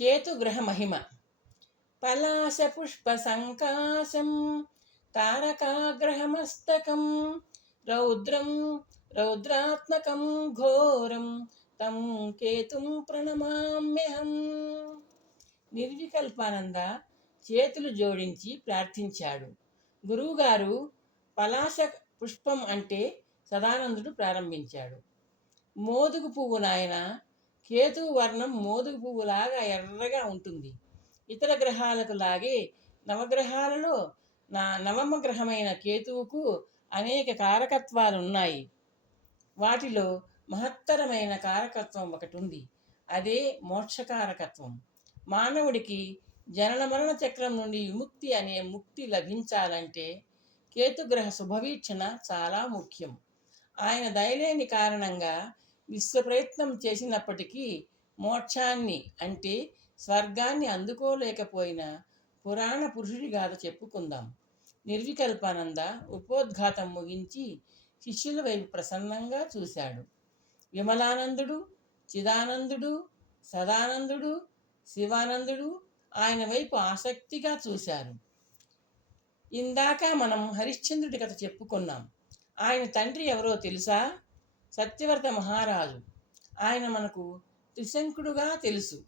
కేతుగ్రహ మహిమ. పలాశ పుష్ప సంకాశం తారకాగ్రహమస్తకం రౌద్రం రౌద్రాత్మకం ఘోరం తం కేతుం ప్రణమామ్యహం. నిర్వికల్పానంద చేతులు జోడించి ప్రార్థించాడు. గురువుగారు పలాశ పుష్పం అంటే సదానందుడు ప్రారంభించాడు. మోదుగు పువ్వు నాయన కేతు వర్ణం మోదుగు పువ్వులాగా ఎర్రగా ఉంటుంది. ఇతర గ్రహాలకు లాగే నవగ్రహాలలో నా నవమ గ్రహమైన కేతువుకు అనేక కారకత్వాలు ఉన్నాయి వాటిలో మహత్తరమైన కారకత్వం ఒకటి ఉంది అదే మోక్షకారకత్వం. మానవుడికి జనన మరణ చక్రం నుండి విముక్తి అనే ముక్తి లభించాలంటే కేతుగ్రహ శుభవీక్షణ చాలా ముఖ్యం. ఆయన దయలేని కారణంగా విశ్వ ప్రయత్నం చేసినప్పటికీ మోక్షాన్ని అంటే స్వర్గాన్ని అందుకోలేకపోయిన పురాణ పురుషుడి గాథ చెప్పుకుందాం. నిర్వికల్పానంద ఉపోద్ఘాతం ముగించి శిష్యుల వైపు ప్రసన్నంగా చూశాడు. విమలానందుడు చిదానందుడు సదానందుడు శివానందుడు ఆయన వైపు ఆసక్తిగా చూశారు. ఇందాక మనం హరిశ్చంద్రుడి కథ చెప్పుకున్నాం. ఆయన తండ్రి ఎవరో తెలుసా? సత్యవర్త మహారాజు. ఆయన మనకు త్రిశంకుడుగా తెలుసు.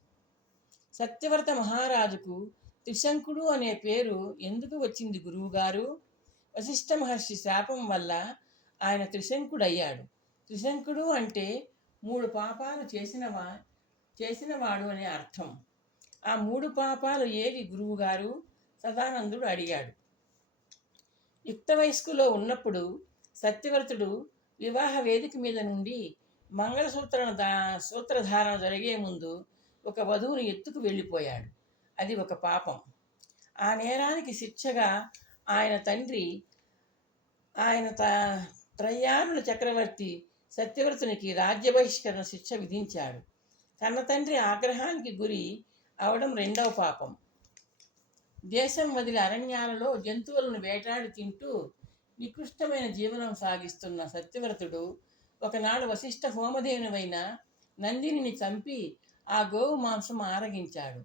సత్యవర్త మహారాజుకు త్రిశంకుడు అనే పేరు ఎందుకు వచ్చింది గురువుగారు? వశిష్ఠ మహర్షి శాపం వల్ల ఆయన త్రిశంకుడయ్యాడు. త్రిశంకుడు అంటే మూడు పాపాలు చేసినవా చేసినవాడు అనే అర్థం. ఆ మూడు పాపాలు ఏవి గురువుగారు? సదానందుడు అడిగాడు. యుక్త వయస్కులో ఉన్నప్పుడు సత్యవర్తుడు వివాహ వేదిక మీద నుండి మంగళసూత్ర దా సూత్రధారణ జరిగే ముందు ఒక వధువును ఎత్తుకు వెళ్ళిపోయాడు. అది ఒక పాపం. ఆ నేరానికి శిక్షగా ఆయన తండ్రి ఆయన త త్రయ్యారుల చక్రవర్తి సత్యవ్రతునికి రాజ్య బహిష్కరణ శిక్ష విధించాడు. కన్న తండ్రి ఆగ్రహానికి గురి అవడం రెండవ పాపం. దేశం వదిలి అరణ్యాలలో జంతువులను వేటాడి తింటూ నికృష్టమైన జీవనం సాగిస్తున్న సత్యవ్రతుడు ఒకనాడు వశిష్ఠ హోమధేనువైన నందినిని చంపి ఆ గోవు మాంసం ఆరగించాడు.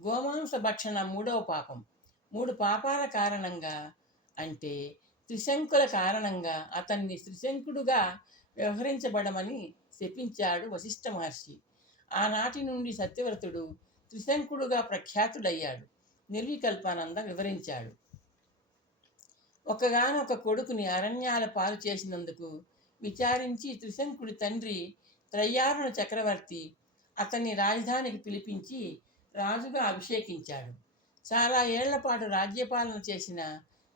గోమాంస భక్షణ మూడవ పాపం. మూడు పాపాల కారణంగా అంటే త్రిశంకుల కారణంగా అతన్ని త్రిశంకుడుగా వ్యవహరించబడమని శపించాడు వశిష్ఠ మహర్షి. ఆనాటి నుండి సత్యవ్రతుడు త్రిశంకుడుగా ప్రఖ్యాతుడయ్యాడు. నిర్వికల్పానంద వివరించాడు. ఒకగానొక కొడుకుని అరణ్యాల పాలు చేసినందుకు విచారించి త్రిశంకుడి తండ్రి త్రయ్యారుణ చక్రవర్తి అతన్ని రాజధానికి పిలిపించి రాజుగా అభిషేకించాడు. చాలా ఏళ్ళ పాటు రాజ్యపాలన చేసిన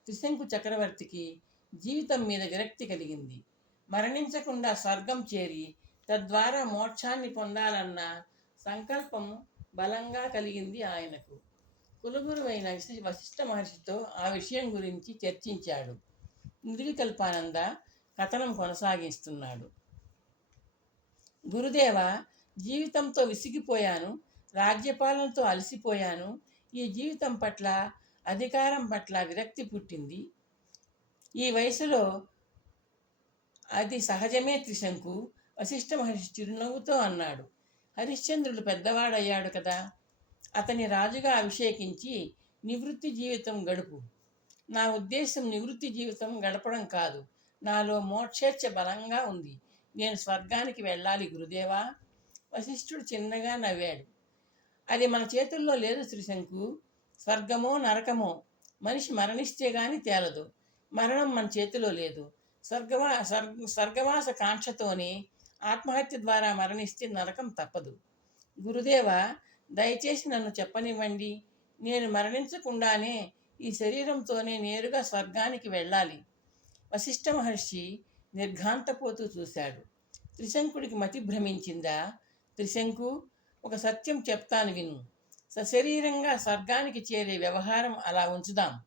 త్రిశంకు చక్రవర్తికి జీవితం మీద విరక్తి కలిగింది. మరణించకుండా స్వర్గం చేరి తద్వారా మోక్షాన్ని పొందాలన్న సంకల్పం బలంగా కలిగింది ఆయనకు. కులగురువైన విశి- వశిష్ఠ మహర్షితో ఆ విషయం గురించి చర్చించాడు. నిర్వికల్పానంద కథనం కొనసాగిస్తున్నాడు. గురుదేవ జీవితంతో విసిగిపోయాను రాజ్యపాలనతో అలసిపోయాను ఈ జీవితం పట్ల అధికారం పట్ల విరక్తి పుట్టింది. ఈ వయసులో అది సహజమే త్రిశంకు వశిష్ఠ మహర్షి చిరునవ్వుతో అన్నాడు. హరిశ్చంద్రుడు పెద్దవాడయ్యాడు కదా. అతని రాజుగా అభిషేకించి నివృత్తి జీవితం గడుపు. నా ఉద్దేశం నివృత్తి జీవితం గడపడం కాదు. నాలో మోక్షేచ్ఛ బలంగా ఉంది. నేను స్వర్గానికి వెళ్ళాలి గురుదేవా? వశిష్ఠుడు చిన్నగా నవ్వాడు. అది మన చేతుల్లో లేదు శ్రీశంకు. స్వర్గమో నరకమో మనిషి మరణిస్తే గాని తేలదు. మరణం మన చేతిలో లేదు. స్వర్గవా స్వర్గ స్వర్గవాస కాంక్షతోనే ఆత్మహత్య ద్వారా మరణిస్తే నరకం తప్పదు. గురుదేవ దయచేసి నన్ను చెప్పనివ్వండి. నేను మరణించకుండానే ఈ శరీరంతోనే నేరుగా స్వర్గానికి వెళ్ళాలి. వశిష్ఠ మహర్షి నిర్ఘాంతపోతూ చూశాడు. త్రిశంకుడికి మతి భ్రమించిందా? త్రిశంకు ఒక సత్యం చెప్తాను విను. సశరీరంగా స్వర్గానికి చేరే వ్యవహారం అలా ఉంచుదాం.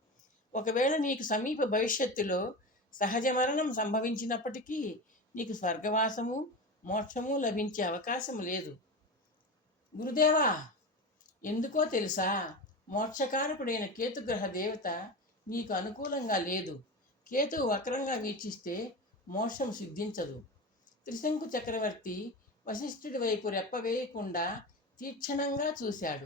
ఒకవేళ నీకు సమీప భవిష్యత్తులో సహజ మరణం సంభవించినప్పటికీ నీకు స్వర్గవాసము మోక్షము లభించే అవకాశం లేదు. గురుదేవా ఎందుకో తెలుసా? మోక్షకారకుడైన కేతుగ్రహ దేవత నీకు అనుకూలంగా లేదు. కేతు వక్రంగా వీక్షిస్తే మోక్షం సిద్ధించదు. త్రిశంకు చక్రవర్తి వశిష్ఠుడి వైపు రెప్పవేయకుండా తీక్షణంగా చూశాడు.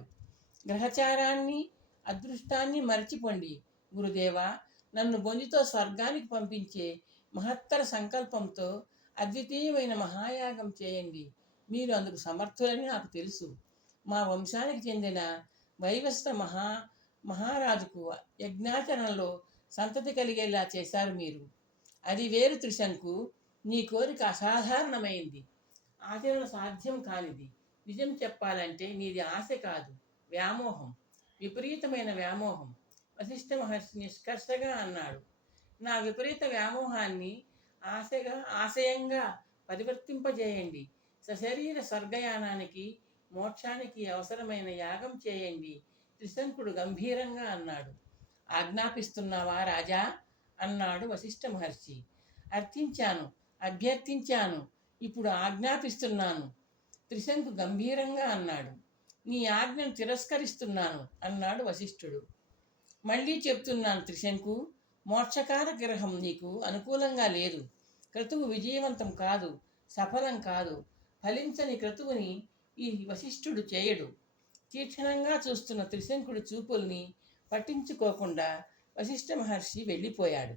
గ్రహచారాన్ని అదృష్టాన్ని మరచిపోండి. గురుదేవా నన్ను బొందితో స్వర్గానికి పంపించే మహత్తర సంకల్పంతో అద్వితీయమైన మహాయాగం చేయండి. మీరు అందుకు సమర్థులని నాకు తెలుసు. మా వంశానికి చెందిన వైవస్వ మహా మహారాజుకు యజ్ఞాచరణలో సంతతి కలిగేలా చేశారు మీరు. అది వేరు త్రిశంకు నీ కోరిక అసాధారణమైంది. ఆచరణ సాధ్యం కానిది. నిజం చెప్పాలంటే నీది ఆశ కాదు వ్యామోహం. విపరీతమైన వ్యామోహం. వశిష్ఠ మహర్షి నిష్కర్షగా అన్నాడు. నా విపరీత వ్యామోహాన్ని ఆశగా ఆశయంగా పరివర్తింపజేయండి. సశరీర స్వర్గయానానికి మోక్షానికి అవసరమైన యాగం చేయండి. త్రిశంకుడు గంభీరంగా అన్నాడు. ఆజ్ఞాపిస్తున్నావా రాజా? అన్నాడు వశిష్ఠ మహర్షి. అర్థించాను అభ్యర్థించాను. ఇప్పుడు ఆజ్ఞాపిస్తున్నాను. త్రిశంకు గంభీరంగా అన్నాడు. నీ ఆజ్ఞను తిరస్కరిస్తున్నాను అన్నాడు వశిష్ఠుడు. మళ్ళీ చెప్తున్నాను త్రిశంకు మోక్షకార గ్రహం నీకు అనుకూలంగా లేదు. క్రతువు విజయవంతం కాదు సఫలం కాదు. ఫలించని క్రతువుని ఈ వశిష్ఠుడు చేయడు. తీక్షణంగా చూస్తున్న త్రిశంకుడు చూపుల్ని పట్టించుకోకుండా వశిష్ఠ మహర్షి వెళ్ళిపోయాడు.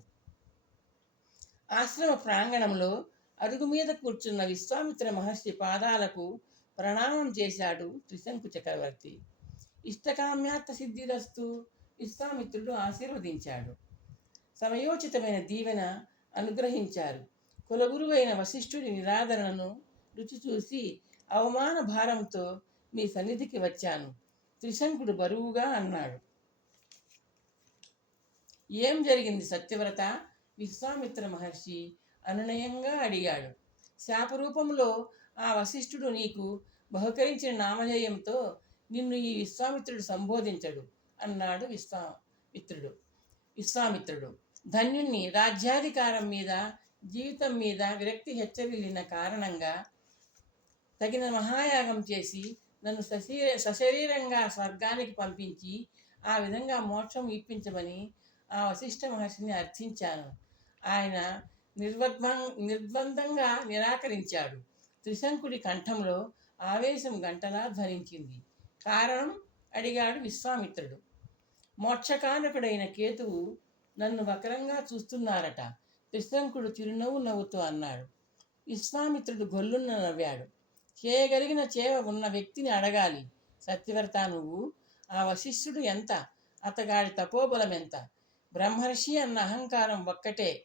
ఆశ్రమ ప్రాంగణంలో అరుగు మీద కూర్చున్న విశ్వామిత్ర మహర్షి పాదాలకు ప్రణామం చేశాడు త్రిశంకు చక్రవర్తి. ఇష్టకామ్యార్థ సిద్ధిరస్తు విశ్వామిత్రుడు ఆశీర్వదించాడు. సమయోచితమైన దీవెన అనుగ్రహించారు. కులగురువైన వశిష్ఠుడి నిరాదరణను రుచి చూసి అవమాన భారంతో మీ సన్నిధికి వచ్చాను. త్రిశంకుడు బరువుగా అన్నాడు. ఏం జరిగింది సత్యవ్రత? విశ్వామిత్ర మహర్షి అనునయంగా అడిగాడు. శాపరూపంలో ఆ వశిష్ఠుడు నీకు బహుకరించిన నామధేయంతో నిన్ను ఈ విశ్వామిత్రుడు సంబోధించడు అన్నాడు విశ్వామిత్రుడు విశ్వామిత్రుడు ధన్యుణ్ణి. రాజ్యాధికారం మీద జీవితం మీద విరక్తి హెచ్చరిల్లిన కారణంగా తగిన మహాయాగం చేసి నన్ను సశీర సశరీరంగా స్వర్గానికి పంపించి ఆ విధంగా మోక్షం ఇప్పించమని ఆ వశిష్ఠ మహర్షిని అర్థించాను. ఆయన నిర్వద్వం నిర్బంధంగా నిరాకరించాడు. త్రిశంకుడి కంఠంలో ఆవేశం గంటలా ధ్వనించింది. కారణం? అడిగాడు విశ్వామిత్రుడు. మోక్షకానకుడైన కేతువు నన్ను వక్రంగా చూస్తున్నారట. త్రిశంకుడు చిరునవ్వు నవ్వుతూ అన్నాడు. విశ్వామిత్రుడు గొల్లున్న నవ్వాడు. చేయగలిగిన చేవ ఉన్న వ్యక్తిని అడగాలి. సత్యవ్రత నువ్వు ఆ వశిష్ఠుడు ఎంత? అతగాడి తపోబలం ఎంత? బ్రహ్మర్షి అన్న అహంకారం ఒక్కటే.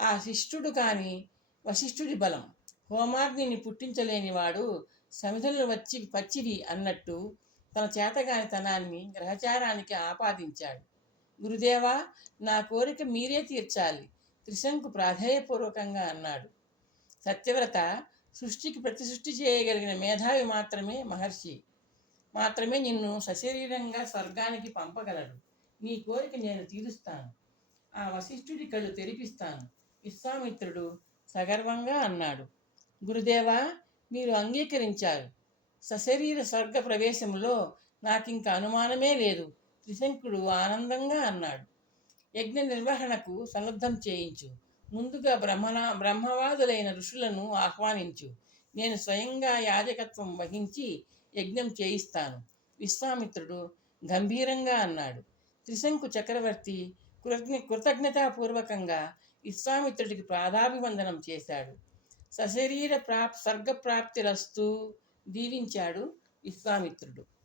ఆ శిష్యుడు కాని వశిష్ఠుడి బలం. హోమాగ్నిని పుట్టించలేనివాడు సమిధులు వచ్చి పచ్చివి అన్నట్టు తన చేతగానితనాన్ని గ్రహచారానికి ఆపాదించాడు. గురుదేవా నా కోరిక మీరే తీర్చాలి. త్రిశంకు ప్రాధేయపూర్వకంగా అన్నాడు. సత్యవ్రత సృష్టికి ప్రతి సృష్టి చేయగలిగిన మేధావి మాత్రమే మహర్షి. మాత్రమే నిన్ను సశరీరంగా స్వర్గానికి పంపగలడు. నీ కోరిక నేను తీరుస్తాను. ఆ వశిష్ఠుడి కళ్ళు తెరిపిస్తాను. విశ్వామిత్రుడు సగర్వంగా అన్నాడు. గురుదేవా మీరు అంగీకరించారు. సశరీర స్వర్గ ప్రవేశంలో నాకింక అనుమానమే లేదు. త్రిశంకుడు ఆనందంగా అన్నాడు. యజ్ఞ నిర్వహణకు సన్నద్ధం చేయించు. ముందుగా బ్రహ్మణ బ్రహ్మవాదులైన ఋషులను ఆహ్వానించు. నేను స్వయంగా యాజకత్వం వహించి యజ్ఞం చేయిస్తాను. విశ్వామిత్రుడు గంభీరంగా అన్నాడు. త్రిశంకు చక్రవర్తి కృతజ్ఞ కృతజ్ఞతాపూర్వకంగా విశ్వామిత్రుడికి ప్రాధాభివందనం చేశాడు. సశరీర ప్రాప్ స్వర్గప్రాప్తిరస్తూ దీవించాడు విశ్వామిత్రుడు.